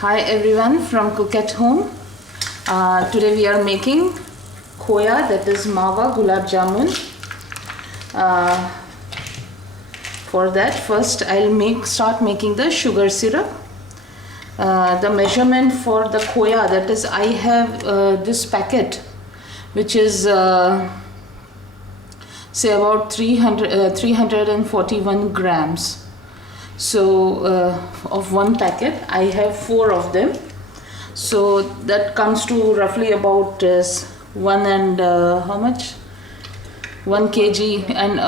Hi everyone from Cook at Home. Today we are making khoya, that is Mawa Gulab Jamun. For that, first I'll start making the sugar syrup. The measurement for the khoya, that is, I have this packet which is say about 341 grams. So of one packet I have 4 of them, so that comes to roughly about 1 kg and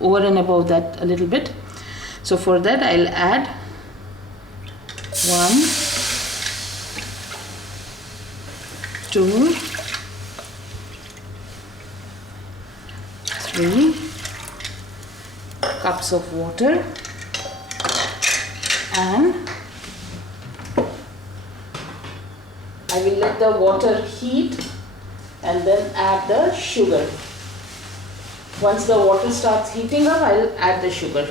over and above that a little bit. So for that I'll add 1, 2, 3 cups of water, and I will let the water heat and then add the sugar. Once the water starts heating up, I will add the sugar.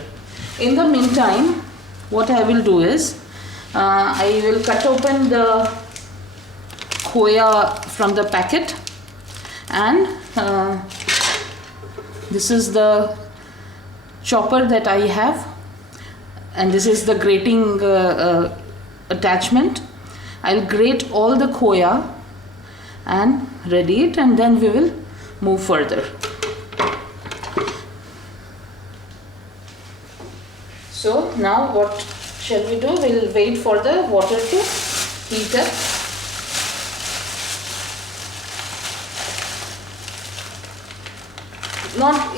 In the meantime, what I will do is I will cut open the khoya from the packet, and this is the chopper that I have, and this is the grating attachment. I'll grate all the khoya and ready it, and then we will move further. So now what shall we do? We'll wait for the water to heat up.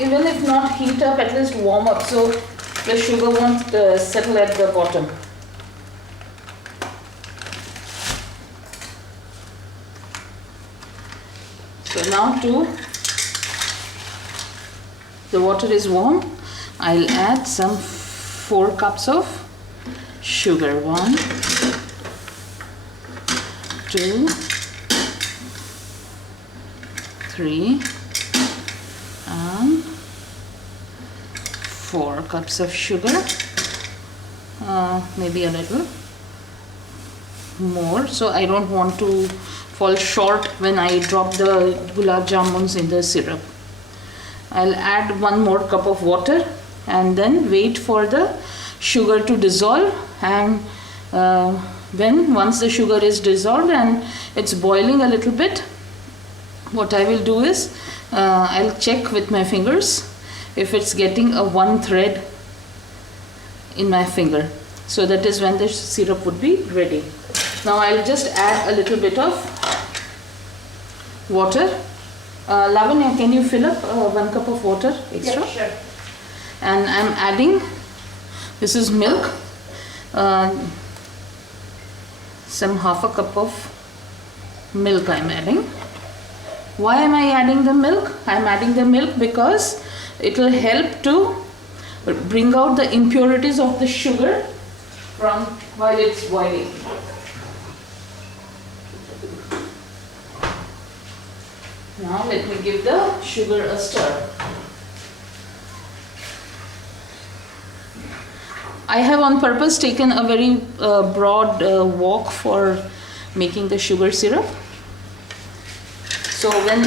Even if not heat up, at least warm up, so the sugar won't settle at the bottom. So now the water is warm. I'll add some 4 cups of sugar. 1, 2, 3, and 4 cups of sugar. Maybe a little more, so I don't want to fall short when I drop the gulab jamuns in the syrup. I'll add 1 more cup of water and then wait for the sugar to dissolve, and then once the sugar is dissolved and it's boiling a little bit, what I will do is I'll check with my fingers if it's getting a 1 thread in my finger. So that is when the syrup would be ready. Now I'll just add a little bit of water. Lavanya, can you fill up 1 cup of water extra? Yeah, sure. And I'm adding, this is milk, some half a cup of milk I'm adding. Why am I adding the milk? I'm adding the milk because it will help to bring out the impurities of the sugar from while it's boiling. Now let me give the sugar a stir. I have on purpose taken a very broad wok for making the sugar syrup. So when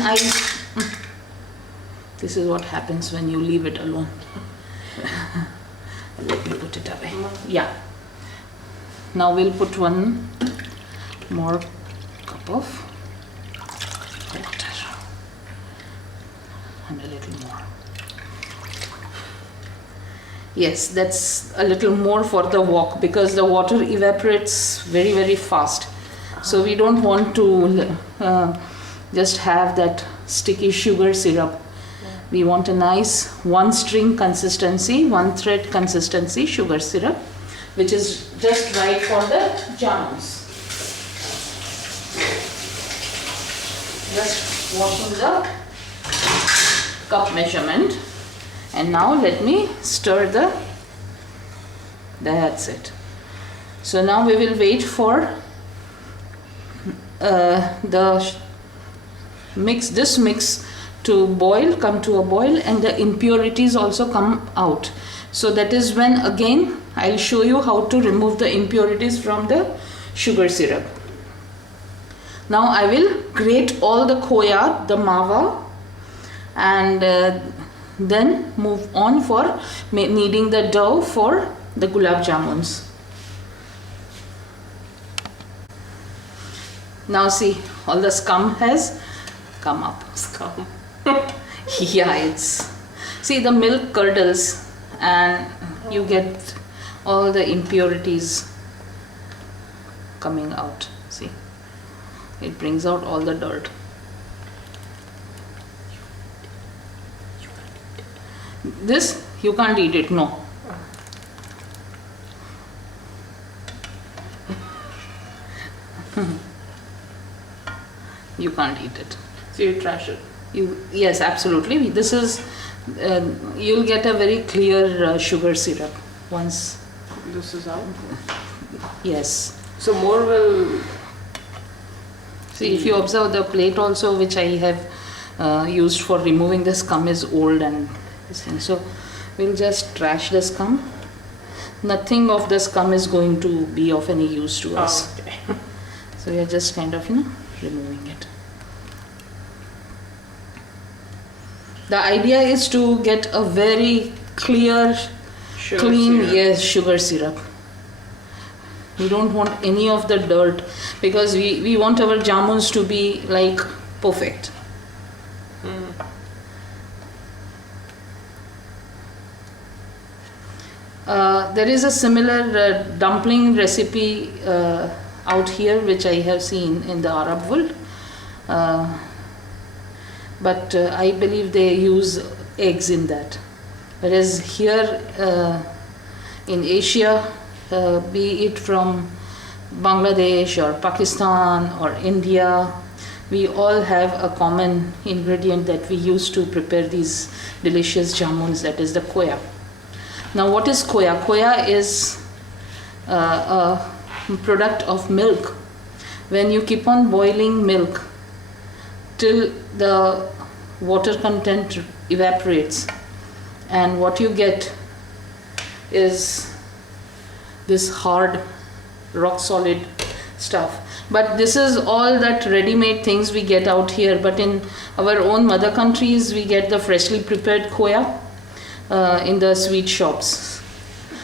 this is what happens when you leave it alone. Let me put it away. Yeah. Now we'll put 1 more cup of water and a little more. Yes, that's a little more for the wok because the water evaporates very, very fast. So we don't want to just have that sticky sugar syrup. We want a nice 1 string consistency, 1 thread consistency sugar syrup, which is just right for the jamuns. Just washing the cup measurement, and now let me stir that's it. So now we will wait for this mix to boil, come to a boil, and the impurities also come out. So that is when again I'll show you how to remove the impurities from the sugar syrup. Now I will grate all the khoya, the mawa, and then move on for kneading the dough for the gulab jamuns. Now see, all the scum has come up. Scum. Yeah, it's, see, the milk curdles and you get all the impurities coming out. See, it brings out all the dirt. This you can't eat it, no. You can't eat it. So you trash it. Yes, absolutely. This is you'll get a very clear sugar syrup once. This is out. Yes. So more will. See, if you observe the plate also, which I have used for removing the scum, is old and this thing. So we'll just trash the scum. Nothing of the scum is going to be of any use to us. Oh, okay. So we are just kind of, removing it. The idea is to get a very clear, Sugar clean, syrup. yes, sugar syrup. We don't want any of the dirt because we want our jamuns to be like perfect. There is a similar dumpling recipe out here which I have seen in the Arab world. But I believe they use eggs in that. Whereas here in Asia, be it from Bangladesh or Pakistan or India, we all have a common ingredient that we use to prepare these delicious jamuns, that is the khoya. Now what is khoya? Khoya is a product of milk. When you keep on boiling milk till the water content evaporates, and what you get is this hard, rock solid stuff. But this is all that ready-made things we get out here. But in our own mother countries, we get the freshly prepared khoya in the sweet shops.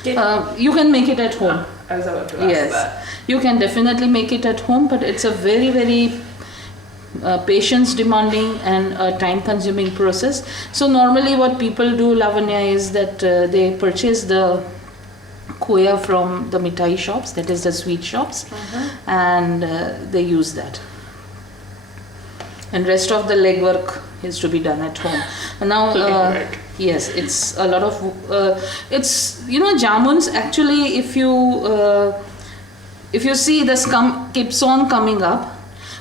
You can make it at home. I was about to ask Yes, that. you can definitely make it at home, but it's a very, very patience demanding and a time consuming process. So normally what people do, Lavanya, is that they purchase the khoya from the mithai shops, that is the sweet shops, and they use that. And rest of the legwork is to be done at home. And now, Legwork. yes, it's a lot of, it's, jamuns actually, if you see the scum keeps on coming up,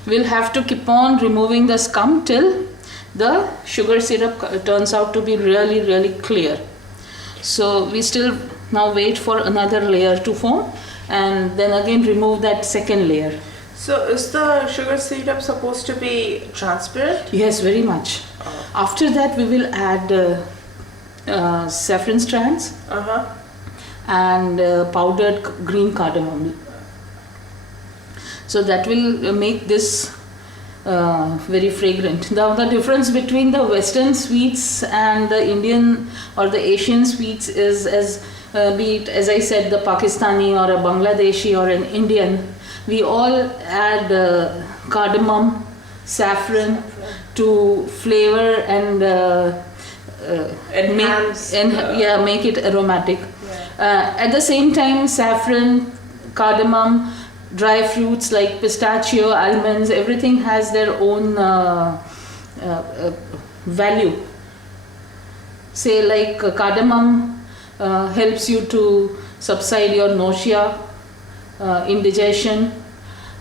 we'll have to keep on removing the scum till the sugar syrup turns out to be really, really clear. So we still now wait for another layer to form and then again remove that second layer. So is the sugar syrup supposed to be transparent? Yes, very much. After that we will add saffron strands and powdered green cardamom. So that will make this very fragrant. Now the difference between the Western sweets and the Indian or the Asian sweets is, be it, as I said, the Pakistani or a Bangladeshi or an Indian, we all add cardamom, saffron to flavor and make it aromatic. At the same time, saffron, cardamom, dry fruits like pistachio, almonds, everything has their own value. Say like cardamom helps you to subside your nausea, indigestion,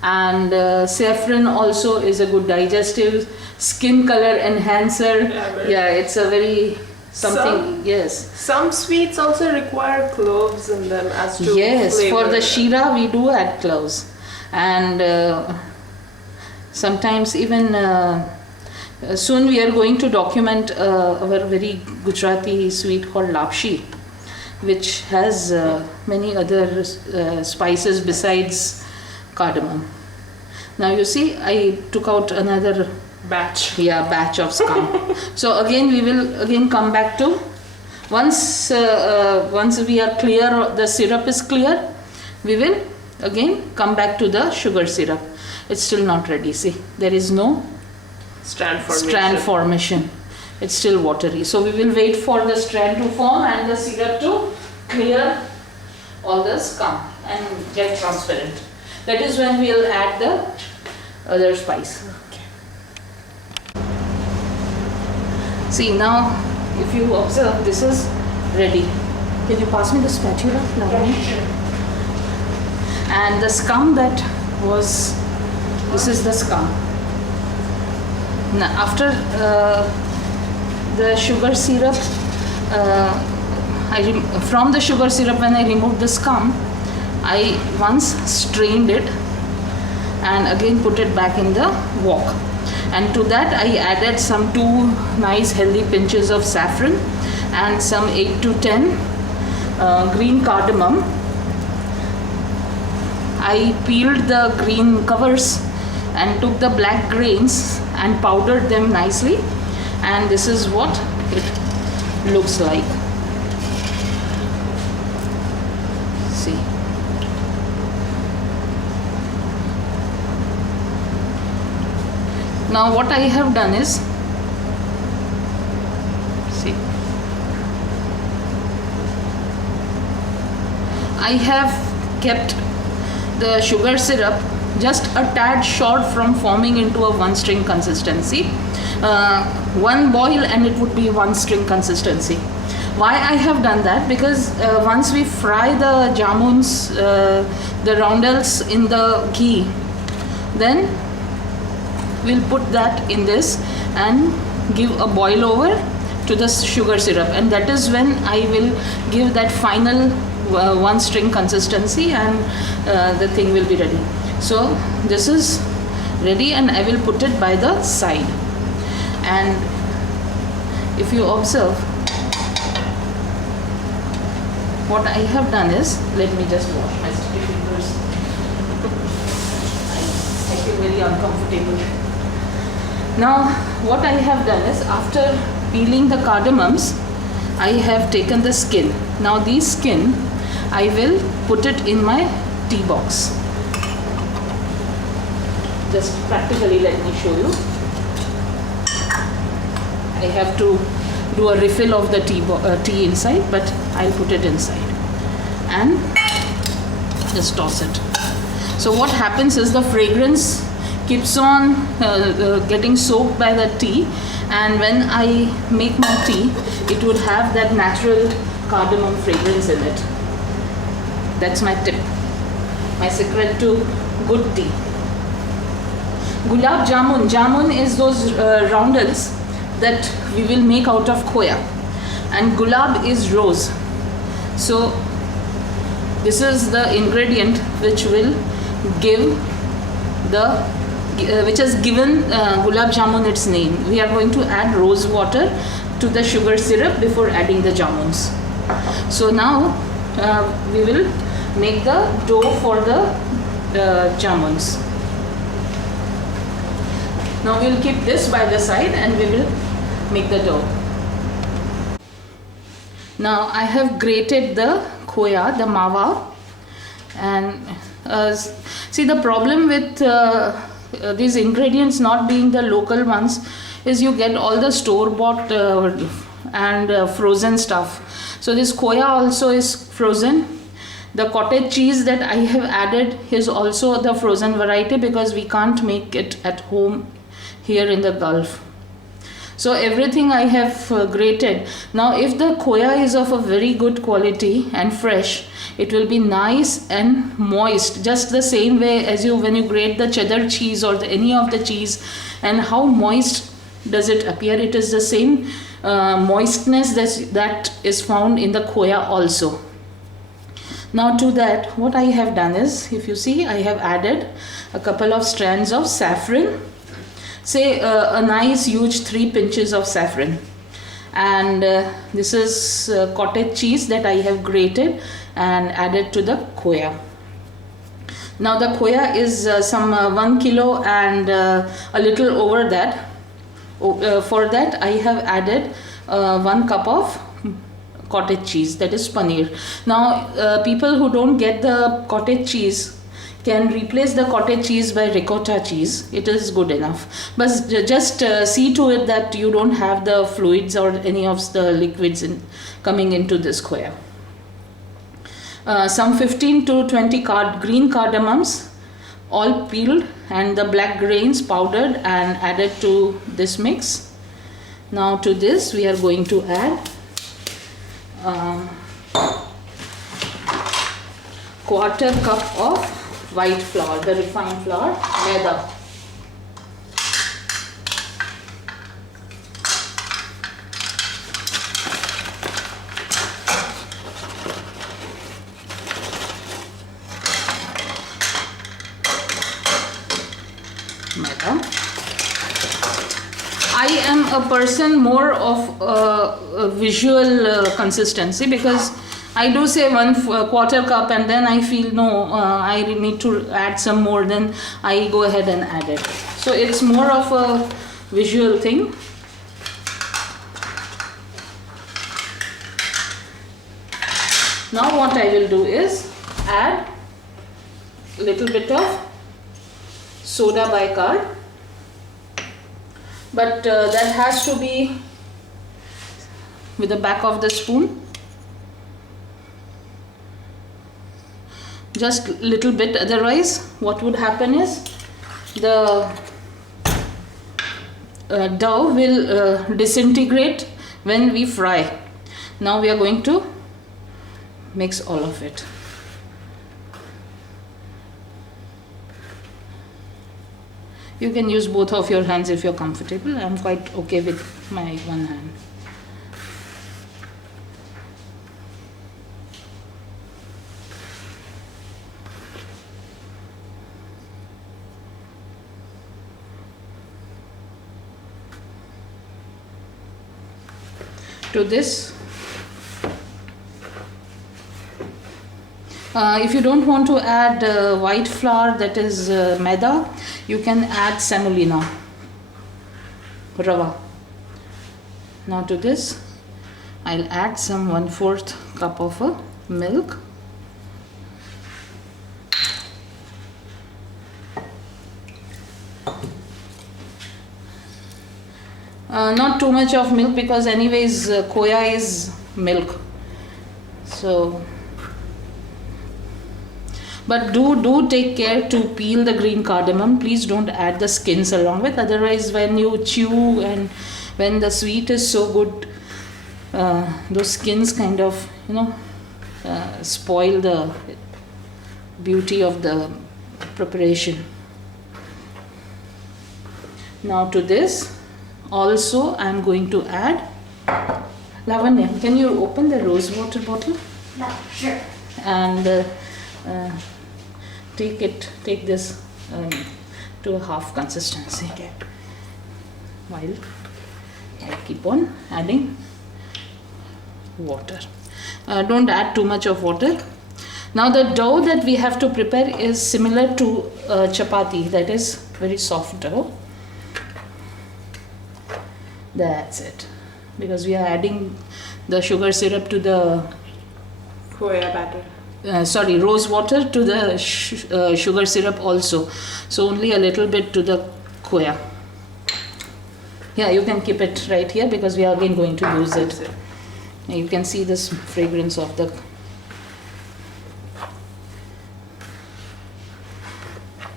and saffron also is a good digestive, skin color enhancer. It's a very yes. Some sweets also require cloves in them as to Yes, flavor. for the shira we do add cloves, and sometimes even soon we are going to document our very Gujarati sweet called lapshi, which has many other spices besides cardamom. Now you see I took out another Batch. batch of scum. So again we will again come back to once we are clear, the syrup is clear, we will again come back to the sugar syrup. It's still not ready. See, there is no strand formation. It's still watery. So we will wait for the strand to form and the syrup to clear all the scum and get transparent. That is when we will add the other spice. See, now if you observe, this is ready. Can you pass me the spatula? And the scum that was, this is the scum. Now after the sugar syrup, from the sugar syrup when I removed the scum, I once strained it and again put it back in the wok. And to that I added some 2 nice healthy pinches of saffron and some 8 to 10 green cardamom. I peeled the green covers and took the black grains and powdered them nicely, and this is what it looks like. See. Now what I have done is, see, I have kept the sugar syrup just a tad short from forming into a 1 string consistency. One boil and it would be 1 string consistency. Why I have done that? Because once we fry the jamuns, the roundels in the ghee, then we'll put that in this and give a boil over to the sugar syrup, and that is when I will give that final 1 string consistency, and the thing will be ready. So this is ready and I will put it by the side. And if you observe, what I have done is, let me just wash my sticky fingers. I feel very uncomfortable. Now what I have done is, after peeling the cardamoms, I have taken the skin. Now these skin I will put it in my tea box. Just practically let me show you. I have to do a refill of the tea inside, but I'll put it inside and just toss it. So what happens is the fragrance keeps on getting soaked by the tea, and when I make my tea, it would have that natural cardamom fragrance in it. That's my tip, my secret to good tea. Gulab Jamun. Jamun is those roundels that we will make out of khoya, and Gulab is rose. So this is the ingredient which will give the which has given Gulab Jamun its name. We are going to add rose water to the sugar syrup before adding the jamuns. So now we will make the dough for the jamuns. Now we will keep this by the side and we will make the dough. Now I have grated the khoya, the mawa, and see, the problem with these ingredients not being the local ones is you get all the store-bought and frozen stuff. So this khoya also is frozen. The cottage cheese that I have added is also the frozen variety, because we can't make it at home here in the Gulf. So everything I have grated. Now if the khoya is of a very good quality and fresh, it will be nice and moist, just the same way as when you grate the cheddar cheese or any of the cheese, and how moist does it appear. It is the same moistness that is found in the khoya also. Now to that, what I have done is, if you see, I have added a couple of strands of saffron, say a nice huge 3 pinches of saffron, and this is cottage cheese that I have grated and added to the khoya. Now the khoya is some 1 kilo and a little over that. For that I have added 1 cup of cottage cheese, that is paneer. Now people who don't get the cottage cheese can replace the cottage cheese by ricotta cheese. It is good enough. But just see to it that you don't have the fluids or any of the liquids coming into this khoya. Some 15 to 20 green cardamoms, all peeled, and the black grains powdered and added to this mix. Now to this we are going to add quarter cup of white flour, the refined flour, maida. I am a person more of a visual consistency, because I do say 1/4 cup and then I feel no, I need to add some more, then I go ahead and add it. So it's more of a visual thing. Now what I will do is add a little bit of soda bicarb, but that has to be with the back of the spoon. Just little bit, otherwise what would happen is the dough will disintegrate when we fry. Now we are going to mix all of it. You can use both of your hands if you're comfortable. I'm quite okay with my one hand. To this, if you don't want to add white flour, that is maida, you can add semolina, rava. Now to this, I'll add some 1/4 cup of milk. Not too much of milk, because anyways khoya is milk. So, but do take care to peel the green cardamom. Please don't add the skins along with, otherwise when you chew and when the sweet is so good, those skins kind of spoil the beauty of the preparation. Now to this also I am going to add, Lavanya, can you open the rose water bottle? No, sure. And take this to a half consistency. Okay. While I keep on adding water. Don't add too much of water. Now the dough that we have to prepare is similar to chapati, that is very soft dough. That's it, because we are adding the sugar syrup to the Khoya batter. Rose water to the sugar syrup also, so only a little bit to the khoya. Yeah, you can keep it right here, because we are again going to use it. You can see this fragrance of the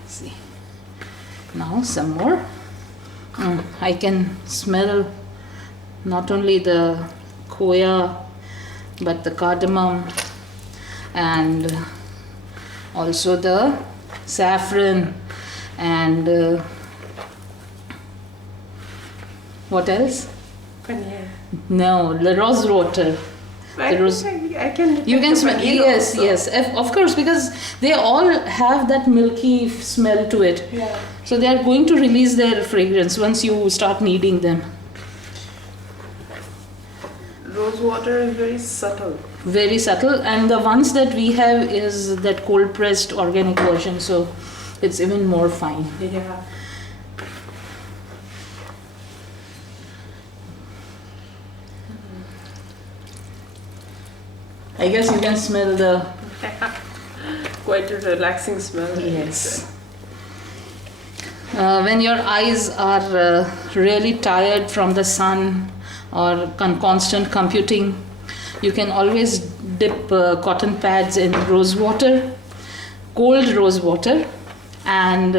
see. Now some more. I can smell not only the khoya but the cardamom and also the saffron and what else? Paneer. No, the rose water. I can. You can smell. paneer Yes, also. yes, of course, because they all have that milky smell to it. Yeah. So they are going to release their fragrance once you start kneading them. rose water is very subtle. Very subtle, and the ones that we have is that cold pressed organic version, so it's even more fine. Yeah. I guess you can smell the Quite a relaxing smell. yes. When your eyes are really tired from the sun or constant computing, you can always dip cotton pads in rose water, cold rose water, and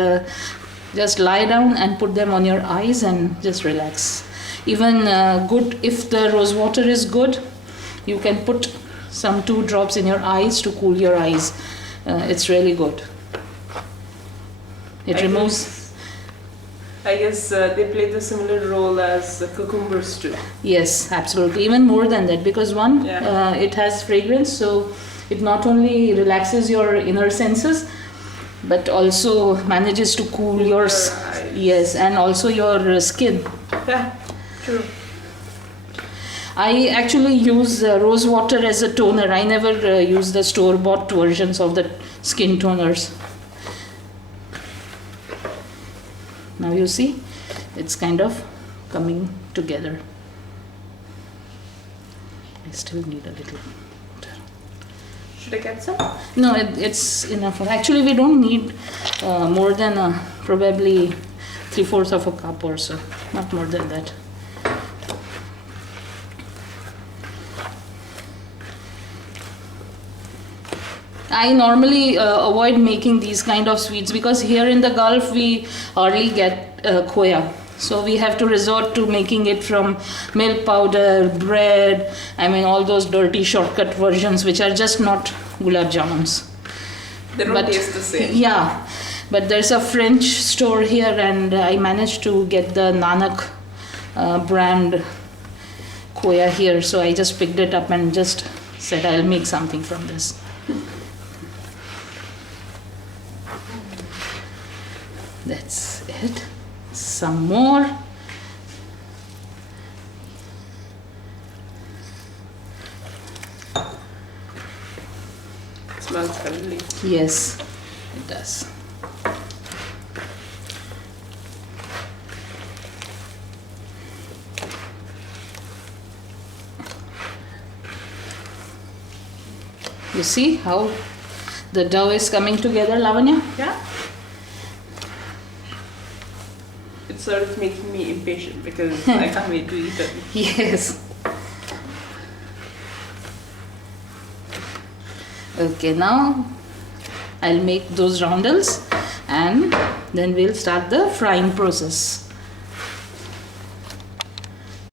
just lie down and put them on your eyes and just relax. Even good, if the rose water is good, you can put some 2 drops in your eyes to cool your eyes. It's really good. It removes. I guess they play the similar role as cucumbers too. Yes, absolutely. Even more than that, because one, Yeah. it has fragrance, so it not only relaxes your inner senses, but also manages to cool your eyes. yes, and also your skin. Yeah, true. I actually use rose water as a toner. I never use the store-bought versions of the skin toners. Now you see, it's kind of coming together. I still need a little water. Should I get some? No, it's enough. Actually, we don't need more than probably 3/4 of a cup or so. Not more than that. I normally avoid making these kind of sweets because here in the Gulf we hardly get khoya. So we have to resort to making it from milk powder, bread, I mean all those dirty shortcut versions which are just not Gulab Jamuns. They don't taste the same. Yeah, but there's a French store here and I managed to get the Nanak brand khoya here. So I just picked it up and just said I'll make something from this. That's it. Some more. It smells heavenly. Yes, it does. You see how the dough is coming together, Lavanya? Yeah. It's sort of making me impatient because I can't wait to eat it. Yes. Okay, now I'll make those roundels and then we'll start the frying process.